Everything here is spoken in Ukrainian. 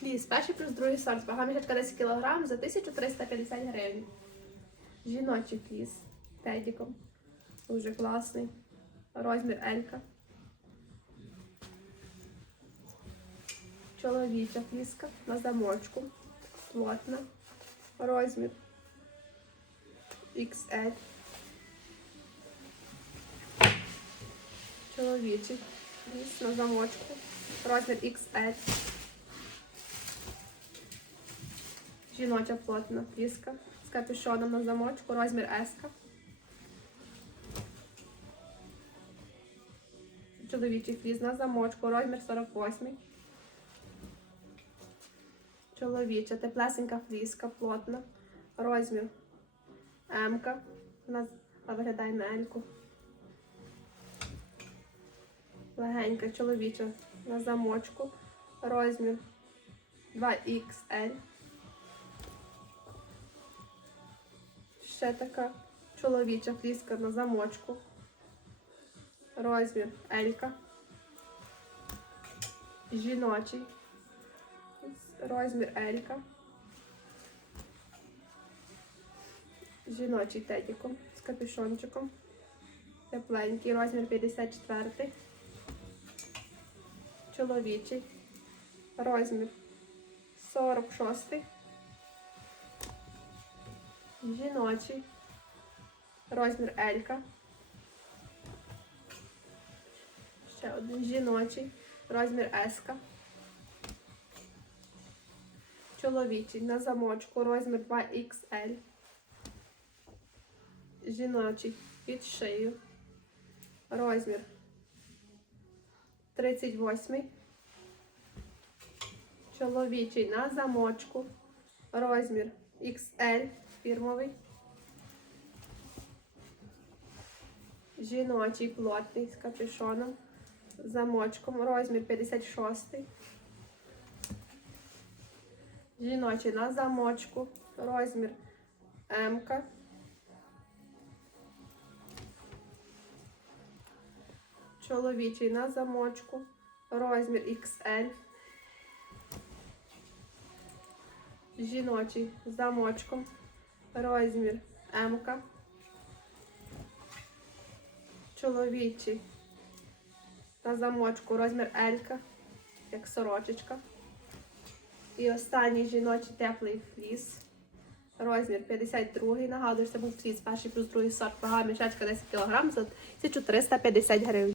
Фліс, перший плюс другий сорт, вага мішечка 10 кг за 1350 гривень. Жіночий фліс тедіком. Дуже класний. Розмір Елька. Чоловіча фліска на замочку. Плотна. Розмір XL. Чоловічий фліс на замочку. Розмір XL. Жіноча плотна фліска з капюшоном на замочку, розмір S. Чоловічий фліс на замочку, розмір 48. Чоловіча, теплесенька фліска, плотна, розмір М. Вона виглядає на Ельку. Легенька, чоловіча на замочку, розмір 2XL. Ще така чоловіча фліска на замочку. Розмір Елька. Жіночий. Розмір Елька. Жіночий тедіком з капюшончиком. Тепленький, розмір 54. Чоловічий. Розмір 46. Жіночий. Розмір Елька. Ще один жіночий. Розмір Еска. Чоловічий на замочку. Розмір 2XL. Жіночий під шию. Розмір 38. Чоловічий на замочку. Розмір XL фірмовий. Жіночий плотний з капюшоном. Замочком. Розмір 56. Жіночий на замочку. Розмір М. -ка. Чоловічий на замочку. Розмір XL. Жіночий замочком. Розмір М. Чоловічий на замочку розмір L, як сорочечка. І останній жіночий теплий фліс. Розмір 52. Нагадую, що це був фліс перший плюс другий сорт. Вага мішечка 10 кг за 1350 гривень.